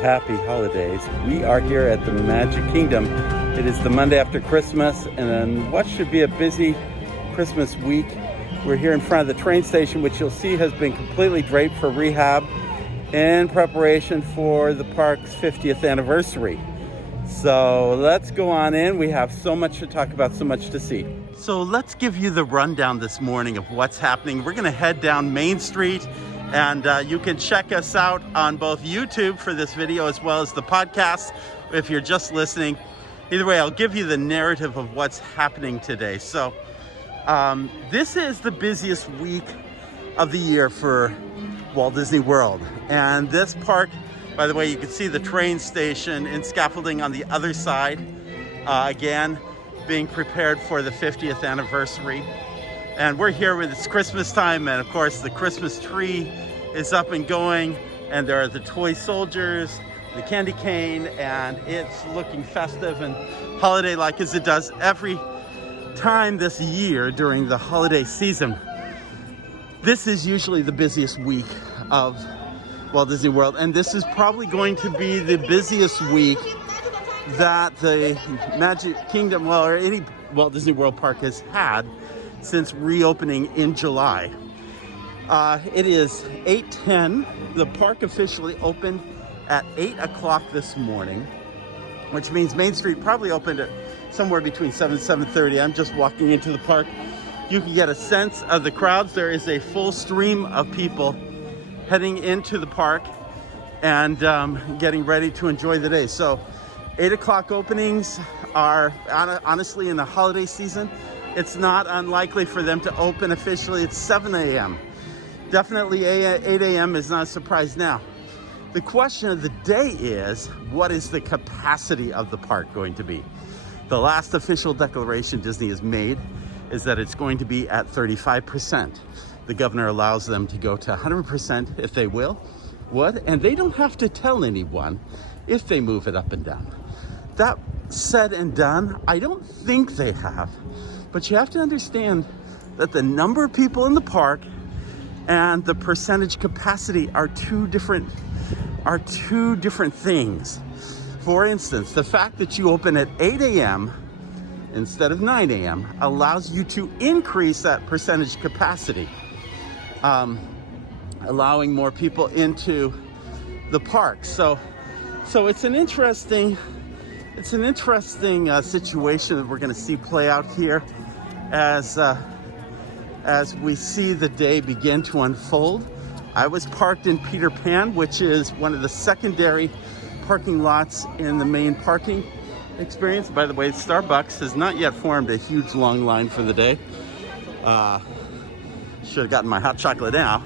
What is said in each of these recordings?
Happy holidays. We are here at the Magic Kingdom. It is the Monday after Christmas, and what should be a busy Christmas week. We're here in front of the train station, which you'll see has been completely draped for rehab in preparation for the park's 50th anniversary. So let's go on in. We have so much to talk about, so much to see. So let's give you the rundown this morning of what's happening. We're gonna head down Main Street, and you can check us out on both YouTube for this video as well as the podcast if you're just listening. Either way, I'll give you the narrative of what's happening today. So this is the busiest week of the year for Walt Disney World. And this park, by the way, you can see the train station and scaffolding on the other side, again, being prepared for the 50th anniversary. And we're here with it's Christmas time, and of course the Christmas tree is up and going, and there are the toy soldiers, the candy cane, and it's looking festive and holiday-like as it does every time this year during the holiday season. This is usually the busiest week of Walt Disney World, and this is probably going to be the busiest week that the Magic Kingdom, well, or any Walt Disney World park has had since reopening in July. It is 8:10. The park officially opened at 8 o'clock this morning, which means Main Street probably opened at somewhere between 7 and 7:30. I'm just walking into the park. You can get a sense of the crowds. There is a full stream of people heading into the park and getting ready to enjoy the day. So 8 o'clock openings are, honestly, in the holiday season, it's not unlikely for them to open officially at 7 a.m. Definitely 8 a.m. is not a surprise now. The question of the day is, what is the capacity of the park going to be? The last official declaration Disney has made is that it's going to be at 35%. The governor allows them to go to 100% if they would, and they don't have to tell anyone if they move it up and down. That said and done, I don't think they have. But you have to understand that the number of people in the park and the percentage capacity are two different things. For instance, the fact that you open at 8 a.m. instead of 9 a.m. allows you to increase that percentage capacity, allowing more people into the park. So it's an interesting situation that we're going to see play out here as we see the day begin to unfold. I was parked in Peter Pan, which is one of the secondary parking lots in the main parking experience. By the way, Starbucks has not yet formed a huge long line for the day. Should have gotten my hot chocolate now.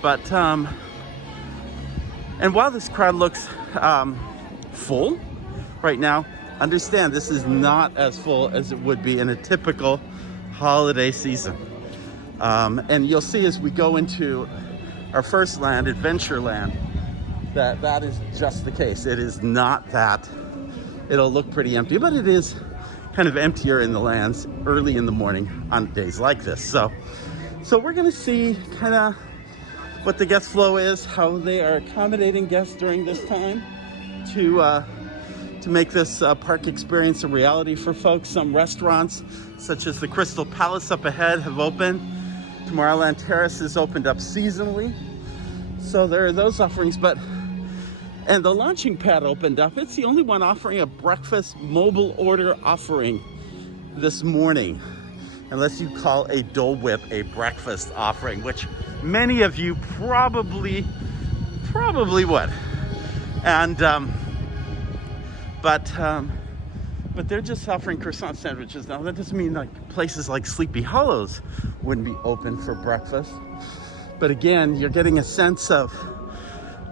But, and while this crowd looks full right now, understand this is not as full as it would be in a typical holiday season. And you'll see as we go into our first land, Adventureland, that is just the case. It is not that. It'll look pretty empty, but it is kind of emptier in the lands early in the morning on days like this. So we're gonna see kind of what the guest flow is, how they are accommodating guests during this time to make this park experience a reality for folks. Some restaurants, such as the Crystal Palace up ahead, have opened. Tomorrowland Terrace has opened up seasonally. So there are those offerings, and the launching pad opened up. It's the only one offering a breakfast mobile order offering this morning, unless you call a Dole Whip a breakfast offering, which many of you probably would. And but they're just offering croissant sandwiches now. That doesn't mean like places like Sleepy Hollows wouldn't be open for breakfast. But again, you're getting a sense of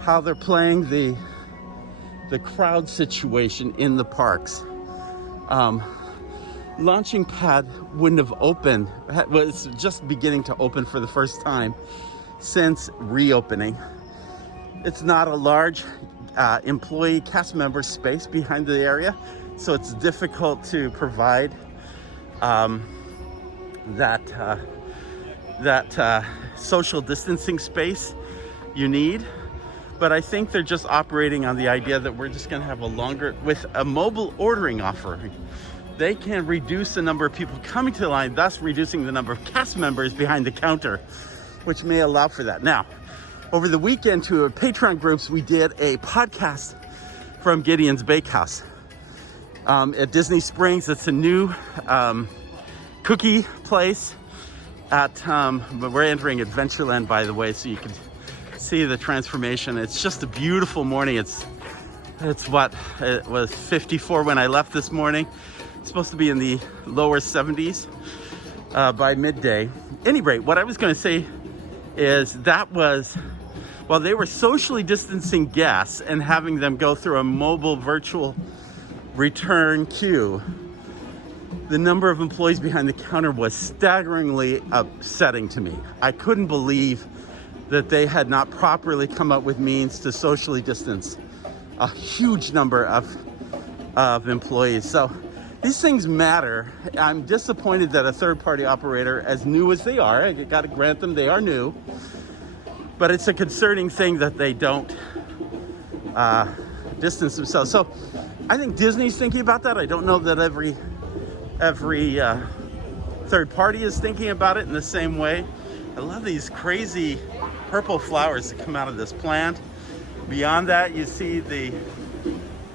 how they're playing the crowd situation in the parks. Launching pad wouldn't have opened, was just beginning to open for the first time since reopening. It's not a large employee cast member space behind the area, so it's difficult to provide that social distancing space you need. but I think they're just operating on the idea that we're just going to have a longer, with a mobile ordering offering, they can reduce the number of people coming to the line, thus reducing the number of cast members behind the counter, which may allow for that. Now, over the weekend to our Patreon groups, we did a podcast from Gideon's Bakehouse at Disney Springs. It's a new cookie place at, but we're entering Adventureland, by the way, so you can see the transformation. It's just a beautiful morning. It's what, it was 54 when I left this morning. It's supposed to be in the lower 70s by midday. Any rate, what I was going to say is that was, while they were socially distancing guests and having them go through a mobile virtual return queue, the number of employees behind the counter was staggeringly upsetting to me. I couldn't believe that they had not properly come up with means to socially distance a huge number of employees. So these things matter. I'm disappointed that a third-party operator, as new as they are, I got to grant them they are new, but it's a concerning thing that they don't distance themselves. So I think Disney's thinking about that. I don't know that every third party is thinking about it in the same way. I love these crazy purple flowers that come out of this plant. Beyond that, you see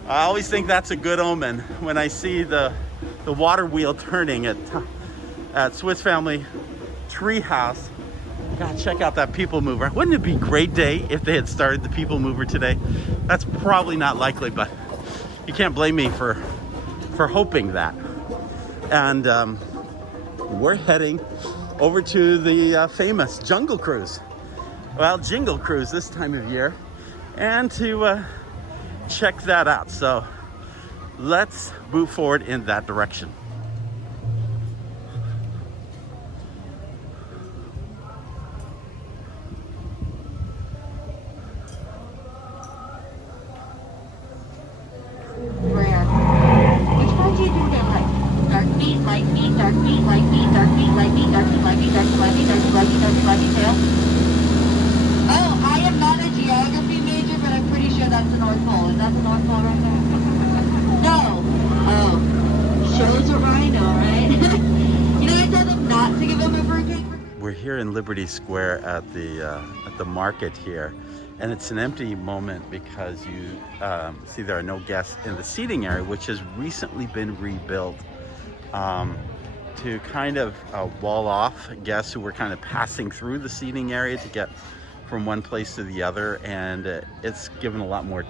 I always think that's a good omen when I see the water wheel turning at Swiss Family Treehouse. God, check out that people mover. Wouldn't it be a great day if they had started the people mover today? That's probably not likely, but you can't blame me for hoping that. And we're heading over to the famous Jungle Cruise. Well, Jingle Cruise this time of year, and to check that out. So let's move forward in that direction. Which part do you think they like? Dark meat, light meat, dark meat, light meat, dark meat, light meat, dark meat, light meat, dark meat, light meat, dark meat, light meat, dark meat, light meat, tail? Oh, I am not a geography major, but I'm pretty sure that's the North Pole. Is that the North Pole right there? No. Oh. Shows a rhino, right? You know, I told them not to give him a birthday. We're here in Liberty Square at the market here, and it's an empty moment because you see there are no guests in the seating area, which has recently been rebuilt to kind of wall off guests who were kind of passing through the seating area to get from one place to the other, and it's given a lot more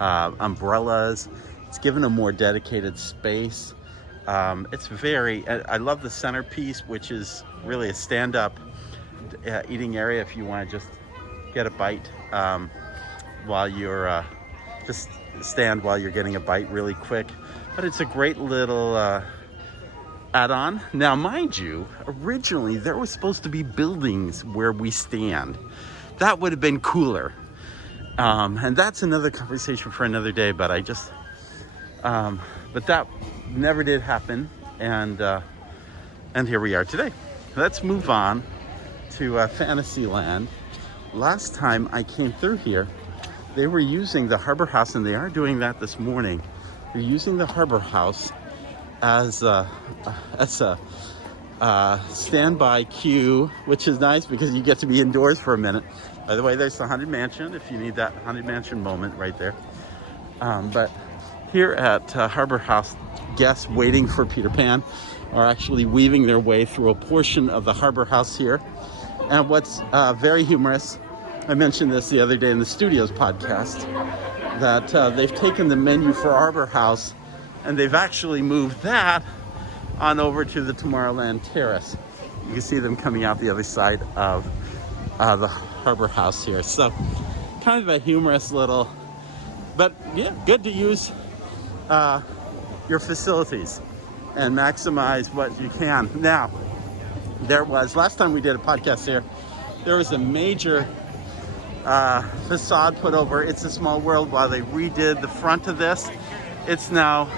umbrellas. It's given a more dedicated space. It's I love the centerpiece, which is really a stand-up eating area if you want to just get a bite while you're just stand while you're getting a bite really quick. But it's a great little add-on. Now, mind you, originally there was supposed to be buildings where we stand. That would have been cooler. And that's another conversation for another day, but but that never did happen. And here we are today. Let's move on to Fantasyland. Last time I came through here, they were using the Harbor House, and they are doing that this morning. They're using the Harbor House as a standby queue, which is nice because you get to be indoors for a minute. By the way, there's the Haunted Mansion if you need that Haunted Mansion moment right there. But here at Harbor House, guests waiting for Peter Pan are actually weaving their way through a portion of the Harbor House here. And what's very humorous, I mentioned this the other day in the Studios podcast, that they've taken the menu for Harbor House and they've actually moved that on over to the Tomorrowland Terrace. You can see them coming out the other side of the Harbor House here. So kind of a humorous little, but yeah, good to use your facilities and maximize what you can. Now, last time we did a podcast here, there was a major facade put over It's a Small World while they redid the front of this. It's now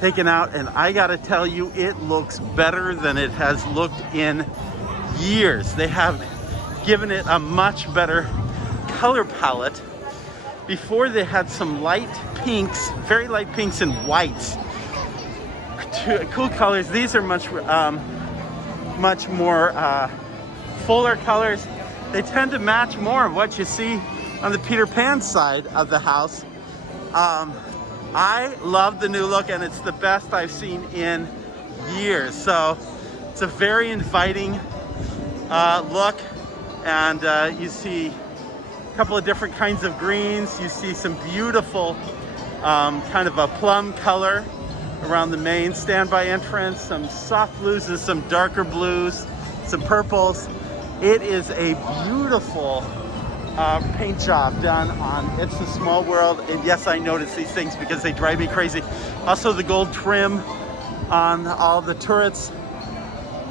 taken out, and I gotta tell you, it looks better than it has looked in years. They have given it a much better color palette, Before they had some light pinks, very light pinks and whites. Cool colors. These are much more fuller colors. They tend to match more of what you see on the Peter Pan side of the house. I love the new look, and it's the best I've seen in years. So it's a very inviting look, and you see a couple of different kinds of greens. You see some beautiful kind of a plum color around the main standby entrance, some soft blues and some darker blues, some purples. It is a beautiful paint job done on It's a Small World. And yes, I notice these things because they drive me crazy. Also the gold trim on all the turrets,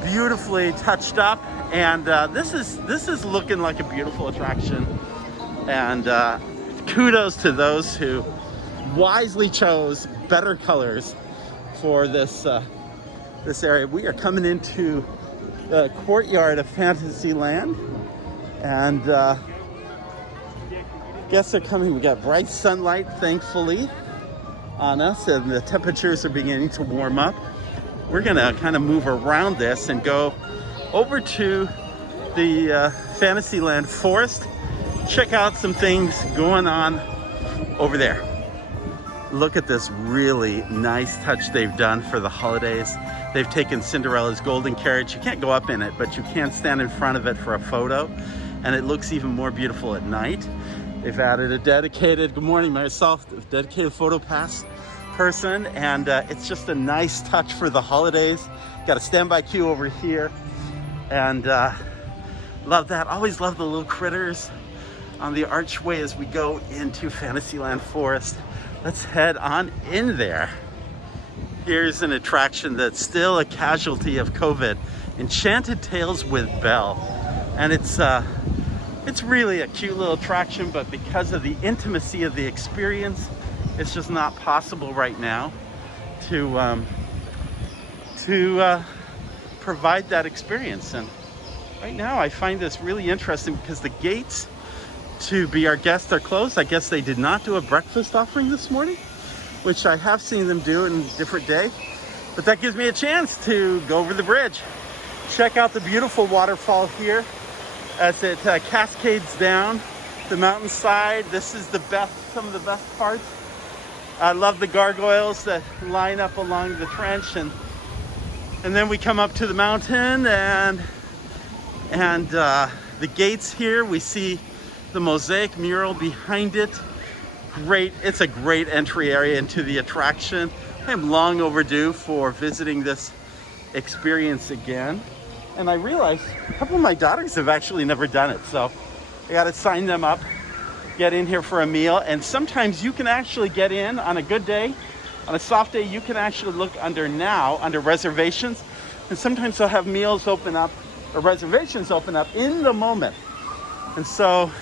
beautifully touched up. And this is looking like a beautiful attraction. And kudos to those who wisely chose better colors for this area. We are coming into the courtyard of Fantasyland, and guests are coming. We got bright sunlight, thankfully, on us, and the temperatures are beginning to warm up. We're gonna kind of move around this and go over to the Fantasyland Forest, check out some things going on over there. Look at this really nice touch they've done for the holidays. They've taken Cinderella's golden carriage. You can't go up in it, but you can stand in front of it for a photo, and it looks even more beautiful at night. They've added a dedicated, good morning myself, dedicated photo pass person, and it's just a nice touch for the holidays. Got a standby queue over here, and love that. Always love the little critters on the archway as we go into Fantasyland Forest. Let's head on in there. Here's an attraction that's still a casualty of COVID, Enchanted Tales with Belle. And it's really a cute little attraction, but because of the intimacy of the experience, it's just not possible right now to provide that experience. And right now I find this really interesting because the gates to be our guests are closed. I guess they did not do a breakfast offering this morning, which I have seen them do in a different day. But that gives me a chance to go over the bridge, check out the beautiful waterfall here as it cascades down the mountainside. This is some of the best parts. I love the gargoyles that line up along the trench, and then we come up to the mountain and the gates here. We see the mosaic mural behind it. Great, it's a great entry area into the attraction. I am long overdue for visiting this experience again. And I realized a couple of my daughters have actually never done it. So I gotta sign them up, get in here for a meal. And sometimes you can actually get in on a good day. On a soft day, you can actually look under reservations. And sometimes they'll have meals open up or reservations open up in the moment. And so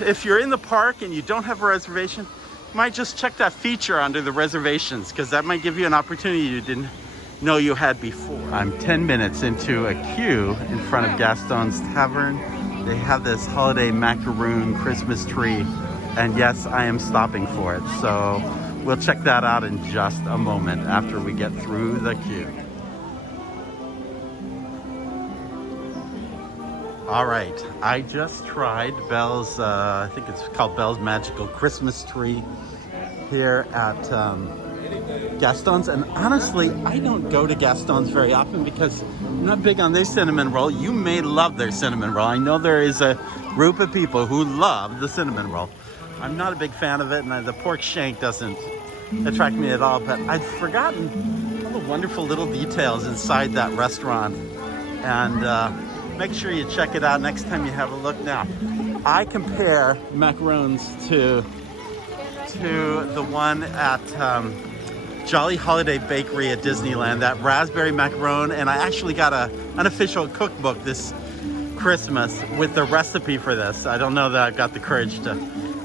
if you're in the park and you don't have a reservation, you might just check that feature under the reservations, because that might give you an opportunity you didn't know you had before. I'm 10 minutes into a queue in front of Gaston's Tavern. They have this holiday macaroon Christmas tree, and yes, I am stopping for it. So we'll check that out in just a moment after we get through the queue. All right, I just tried Belle's, I think it's called Belle's Magical Christmas Tree here at Gaston's. And honestly, I don't go to Gaston's very often because I'm not big on their cinnamon roll. You may love their cinnamon roll. I know there is a group of people who love the cinnamon roll. I'm not a big fan of it, and the pork shank doesn't attract me at all, but I've forgotten all the wonderful little details inside that restaurant. And make sure you check it out next time you have a look. Now, I compare macarons to the one at Jolly Holiday Bakery at Disneyland, that raspberry macaron, and I actually got an unofficial cookbook this Christmas with the recipe for this. I don't know that I've got the courage to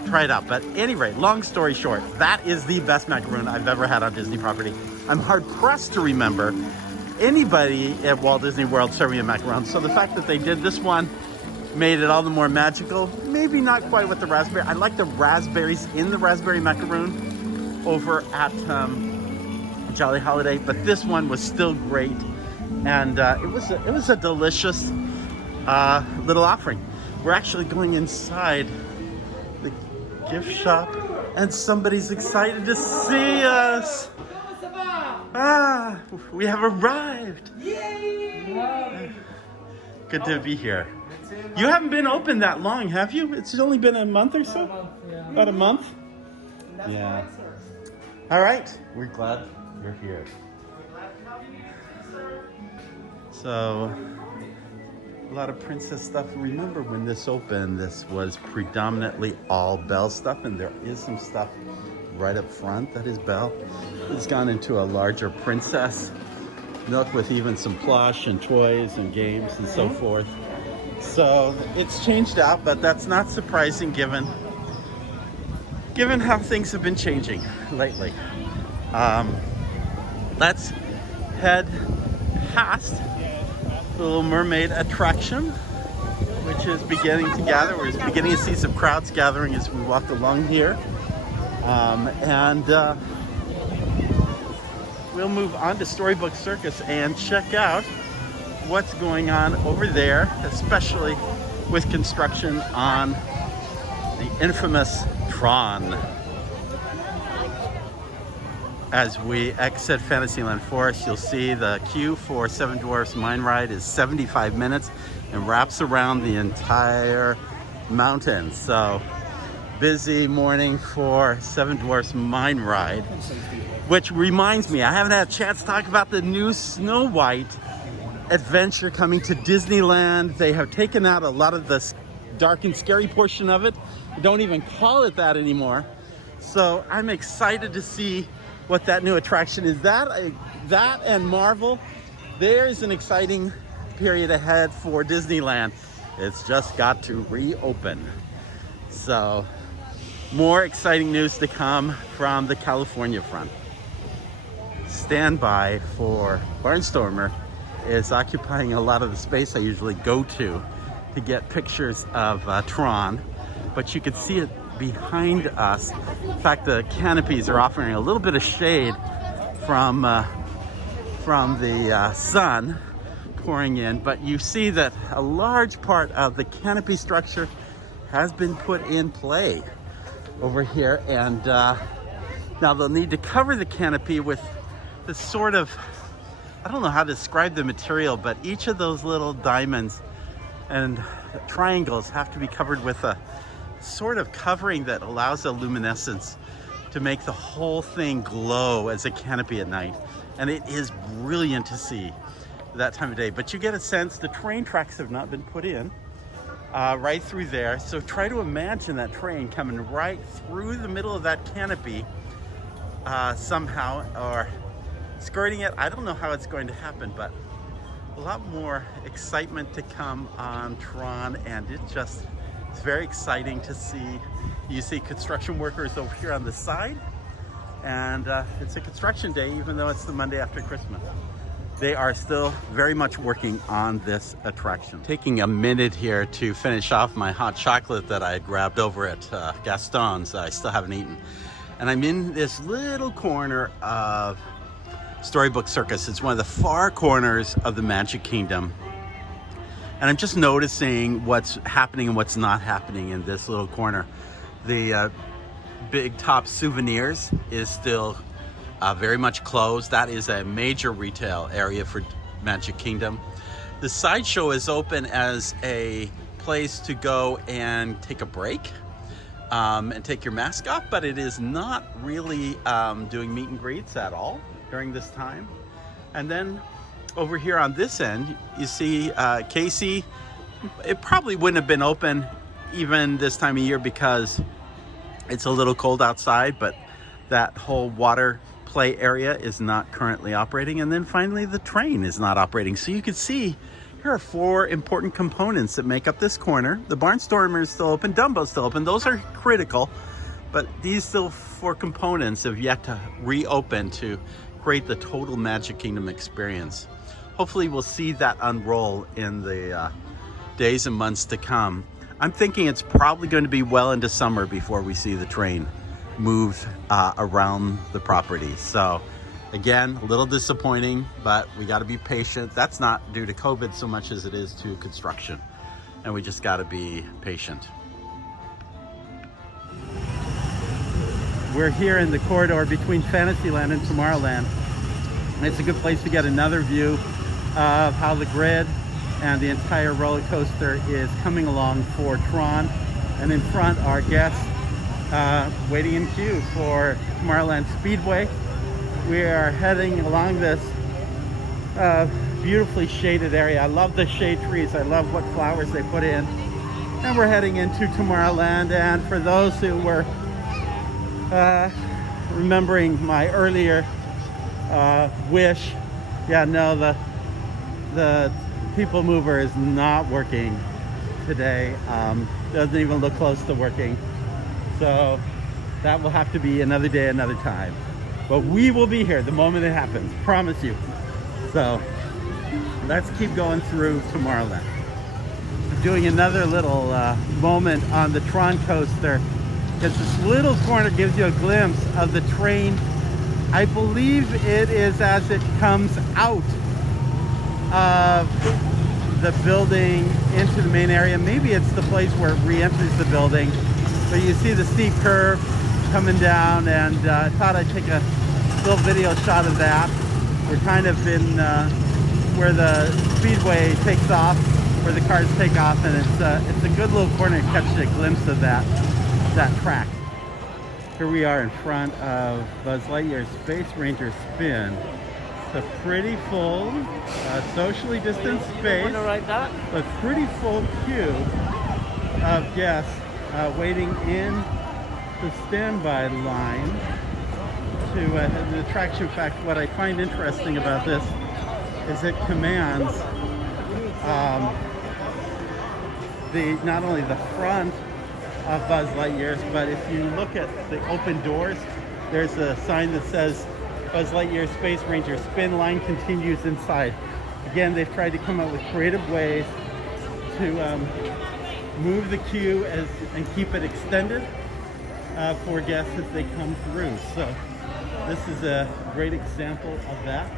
try it out, but at any rate, long story short, that is the best macaron I've ever had on Disney property. I'm hard pressed to remember anybody at Walt Disney World serving a macaron, so the fact that they did this one made it all the more magical. Maybe not quite with the raspberry. I like the raspberries in the raspberry macaroon over at Jolly Holiday, but this one was still great, and it was a delicious little offering. We're actually going inside the gift shop, and somebody's excited to see us. Ah, we have arrived. Yay! Good to be here. You haven't been open that long, have you? It's only been a month or so? About a month? Yeah. All right, we're glad you're here. So, a lot of princess stuff. Remember when this opened, this was predominantly all Belle stuff, and there is some stuff right up front that is Belle. It's gone into a larger princess nook with even some plush and toys and games and so forth. So it's changed out, but that's not surprising given how things have been changing lately. Let's head past the Little Mermaid attraction, which is beginning to gather. We're beginning to see some crowds gathering as we walk along here. We'll move on to Storybook Circus and check out what's going on over there, especially with construction on the infamous Tron. As we exit Fantasyland Forest, you'll see the queue for Seven Dwarfs Mine Ride is 75 minutes and wraps around the entire mountain. So busy morning for Seven Dwarfs Mine Ride, which reminds me, I haven't had a chance to talk about the new Snow White adventure coming to Disneyland. They have taken out a lot of the dark and scary portion of it. They don't even call it that anymore. So I'm excited to see what that new attraction is. That and Marvel, there's an exciting period ahead for Disneyland. It's just got to reopen. So more exciting news to come from the California front. Stand by for Barnstormer is occupying a lot of the space I usually go to get pictures of Tron, but you can see it behind us. In fact, the canopies are offering a little bit of shade from the sun pouring in, but you see that a large part of the canopy structure has been put in play over here, and now they'll need to cover the canopy with this sort of, I don't know how to describe the material, but each of those little diamonds and triangles have to be covered with a sort of covering that allows a luminescence to make the whole thing glow as a canopy at night. And it is brilliant to see that time of day. But you get a sense the train tracks have not been put in right through there. So try to imagine that train coming right through the middle of that canopy somehow, or skirting it. I don't know how it's going to happen, but a lot more excitement to come on Tron, and it's very exciting to see. You see construction workers over here on the side, and it's a construction day even though it's the Monday after Christmas. They are still very much working on this attraction. Taking a minute here to finish off my hot chocolate that I had grabbed over at Gaston's that I still haven't eaten. And I'm in this little corner of Storybook Circus. It's one of the far corners of the Magic Kingdom. And I'm just noticing what's happening and what's not happening in this little corner. The Big Top Souvenirs is still very much closed. That is a major retail area for Magic Kingdom. The Sideshow is open as a place to go and take a break and take your mask off, but it is not really doing meet and greets at all during this time. And then over here on this end, you see Casey. It probably wouldn't have been open even this time of year because it's a little cold outside, but that whole water play area is not currently operating. And then finally the train is not operating. So you can see here are four important components that make up this corner. The Barnstormer is still open, Dumbo's still open. Those are critical, but these still four components have yet to reopen to create the total Magic Kingdom experience. Hopefully we'll see that unroll in the days and months to come. I'm thinking it's probably going to be well into summer before we see the train move around the property. So again, a little disappointing, but we got to be patient. That's not due to COVID so much as it is to construction, and we just got to be patient. We're here in the corridor between Fantasyland and Tomorrowland. It's a good place to get another view of how the grid and the entire roller coaster is coming along for Tron. And in front are guests waiting in queue for Tomorrowland Speedway. We are heading along this beautifully shaded area. I love the shade trees. I love what flowers they put in. And we're heading into Tomorrowland. And for those who were remembering my earlier wish, yeah, no, the people mover is not working today. Doesn't even look close to working. So that will have to be another day, another time. But we will be here the moment it happens, promise you. So let's keep going through Tomorrowland. Doing another little moment on the Tron coaster, because this little corner gives you a glimpse of the train. I believe it is as it comes out of the building into the main area. Maybe it's the place where it re-enters the building. But you see the steep curve coming down, and I thought I'd take a little video shot of that. We're kind of in where the speedway takes off, where the cars take off, and it's a good little corner to catch a glimpse of that track. Here we are in front of Buzz Lightyear's Space Ranger Spin. It's a pretty full, socially distanced space, but pretty full queue of guests waiting in the standby line to the attraction. In fact, what I find interesting about this is it commands not only the front of Buzz Lightyear's, but if you look at the open doors, there's a sign that says Buzz Lightyear Space Ranger Spin line continues inside. Again, they've tried to come up with creative ways to move the queue and keep it extended for guests as they come through. So this is a great example of that.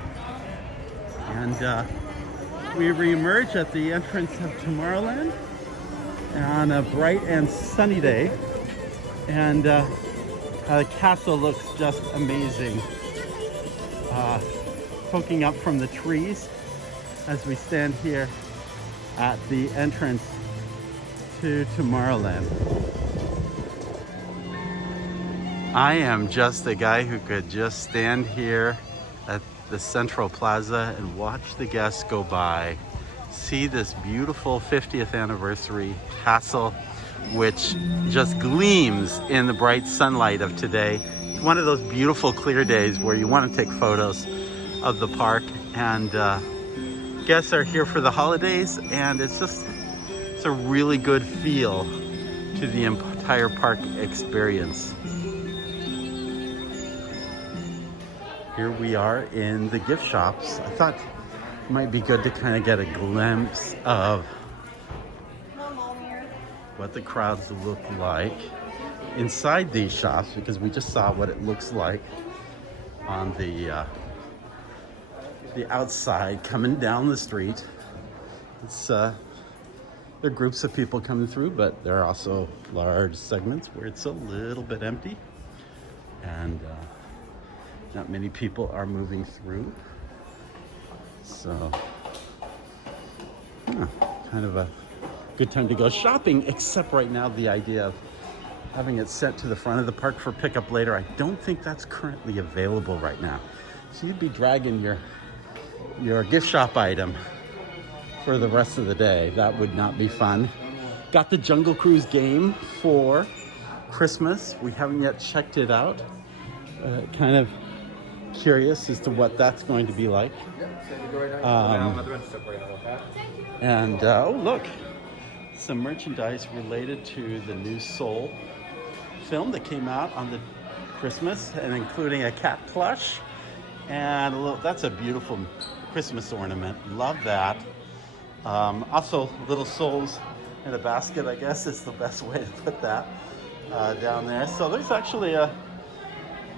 And we reemerge at the entrance of Tomorrowland on a bright and sunny day, and the castle looks just amazing, poking up from the trees as we stand here at the entrance to Tomorrowland. I am just a guy who could just stand here at the Central Plaza and watch the guests go by, see this beautiful 50th anniversary castle, which just gleams in the bright sunlight of today. One of those beautiful clear days where you want to take photos of the park, and guests are here for the holidays, and it's a really good feel to the entire park experience. Here we are in the gift shops. I thought it might be good to kind of get a glimpse of what the crowds look like inside these shops, because we just saw what it looks like on the outside coming down the street. It's there are groups of people coming through, but there are also large segments where it's a little bit empty, and not many people are moving through. So kind of a good time to go shopping, except right now the idea of having it sent to the front of the park for pickup later, I don't think that's currently available right now. So you'd be dragging your gift shop item for the rest of the day. That would not be fun. Got the Jungle Cruise game for Christmas. We haven't yet checked it out. Kind of curious as to what that's going to be like. And oh, look, some merchandise related to the new Soul film that came out on the Christmas, and including a cat plush and that's a beautiful Christmas ornament. Love that. Also, little souls in a basket, I guess is the best way to put that down there. So there's actually a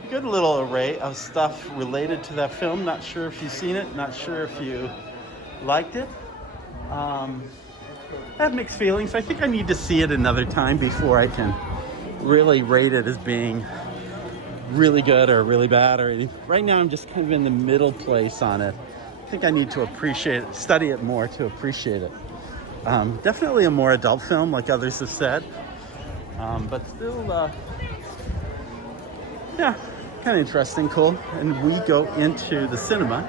good little array of stuff related to that film. Not sure if you've seen it, not sure if you liked it. I have mixed feelings. I think I need to see it another time before I can really rate it as being really good or really bad or anything. Right now I'm just kind of in the middle place on it. I think I need to appreciate it, study it more to appreciate it. Definitely a more adult film, like others have said, but still, yeah, kind of interesting, cool. And we go into the cinema,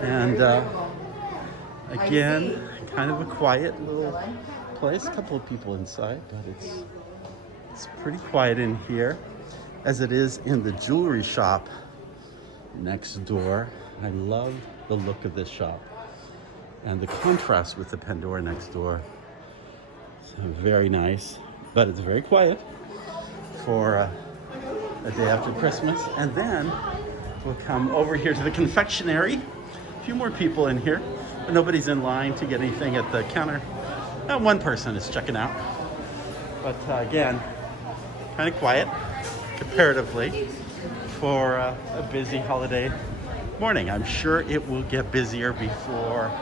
and again, kind of a quiet little place. A couple of people inside, but it's pretty quiet in here, as it is in the jewelry shop next door. I love the look of this shop and the contrast with the Pandora next door. So very nice, but it's very quiet for a day after Christmas. And then we'll come over here to the confectionery. A few more people in here, but nobody's in line to get anything at the counter. One person is checking out, but again, kind of quiet comparatively for a busy holiday morning. I'm sure it will get busier before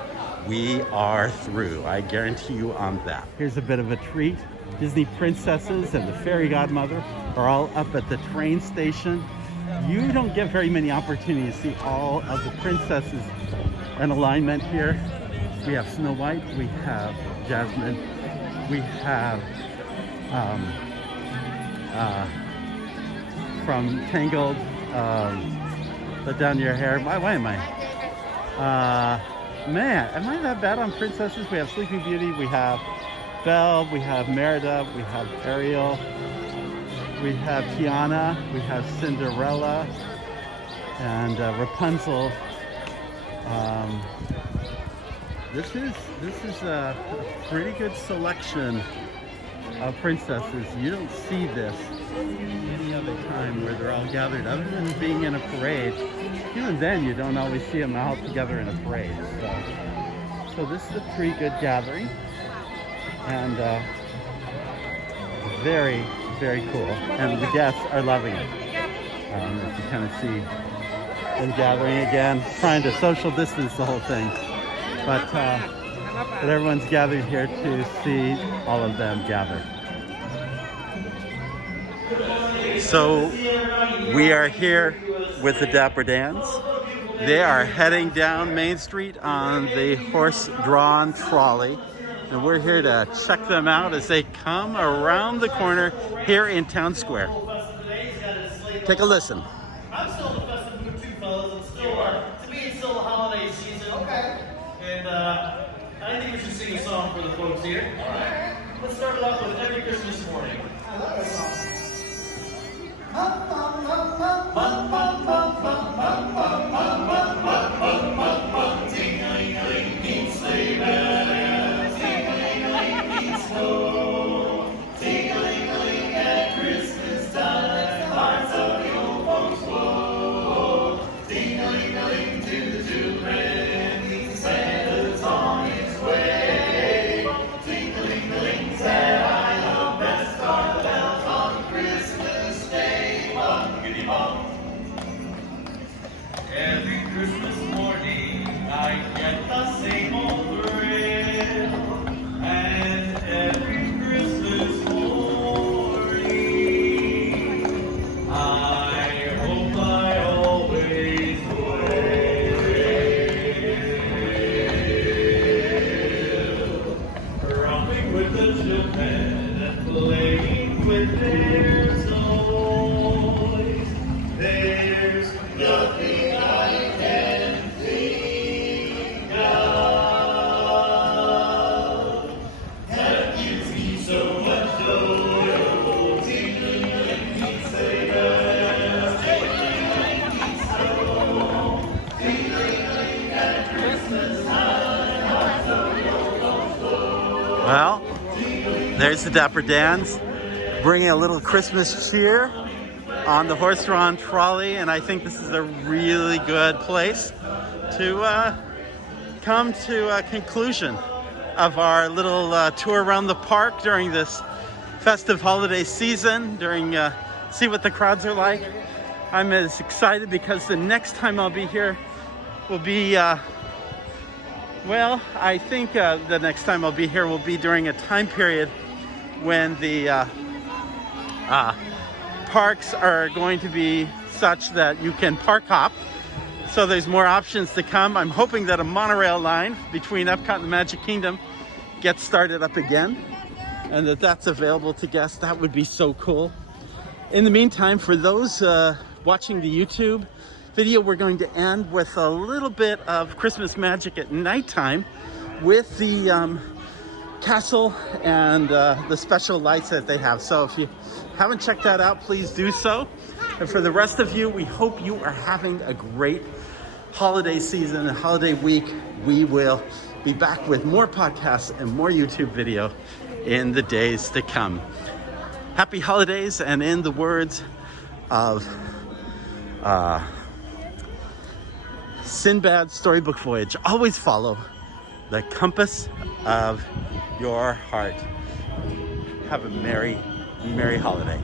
we are through. I guarantee you on that. Here's a bit of a treat. Disney princesses and the fairy godmother are all up at the train station. You don't get very many opportunities to see all of the princesses in alignment here. We have Snow White, we have Jasmine, we have from Tangled, let down your hair. Why am I? Man, am I that bad on princesses? We have Sleeping Beauty, we have Belle, we have Merida, we have Ariel, we have Tiana, we have Cinderella, and Rapunzel. This is a pretty good selection of princesses. You don't see this any other time where they're all gathered, other than being in a parade. Even then, you don't always see them all together in a parade. So this is a pretty good gathering, and very, very cool. And the guests are loving it. As you kind of see them gathering again, trying to social distance the whole thing. But everyone's gathered here to see all of them gather. So we are here with the Dapper Dans. They are heading down Main Street on the horse-drawn trolley. And we're here to check them out as they come around the corner here in Town Square. Take a listen. I'm still in the festive mood too, fellas. It's still, to me, it's still the holiday season. Okay. And I think we should sing a song for the folks here. All right. Let's start it off with Every Christmas Morning. I love that song. Ting-a-ling-a-ling, neat sleigh bells. Ting-a-ling-a-ling, neat snow. Ting-a-ling-a-ling at Christmas time, hearts of the old folks woe. Ting-a-ling-a-ling to the children, Santa's on his way. Ting-a-ling-a-ling, that I love best are the bells on Christmas Day. Bum-giddy-bum. Every Christmas morning I get the same old thrill, and every Christmas morning I hope I always will. Romping with the children and playing with their toys. There's nothing I can think of that gives me so much joy. Oh, ting-a-ling-a-ling, neat sleigh bells, ting-a-ling-a-ling, neat snow, ting-a-ling-a-ling at Christmas time, hearts of the old folks glow. Well, there's the Dapper Dans, bringing a little Christmas cheer on the horse-drawn trolley, and I think this is a really good place to come to a conclusion of our little tour around the park during this festive holiday season, see what the crowds are like. I'm as excited because the next time I'll be here will be, well, I think the next time I'll be here will be during a time period when the parks are going to be such that you can park hop. So there's more options to come. I'm hoping that a monorail line between Epcot and the Magic Kingdom gets started up again, and that's available to guests. That would be so cool. In the meantime, for those watching the YouTube video, we're going to end with a little bit of Christmas magic at nighttime with the castle and the special lights that they have. So if you haven't checked that out, please do so. And for the rest of you, we hope you are having a great holiday season and holiday week. We will be back with more podcasts and more YouTube video in the days to come. Happy holidays, and in the words of Sinbad's Storybook Voyage, always follow the compass of your heart. Have a merry, merry holiday.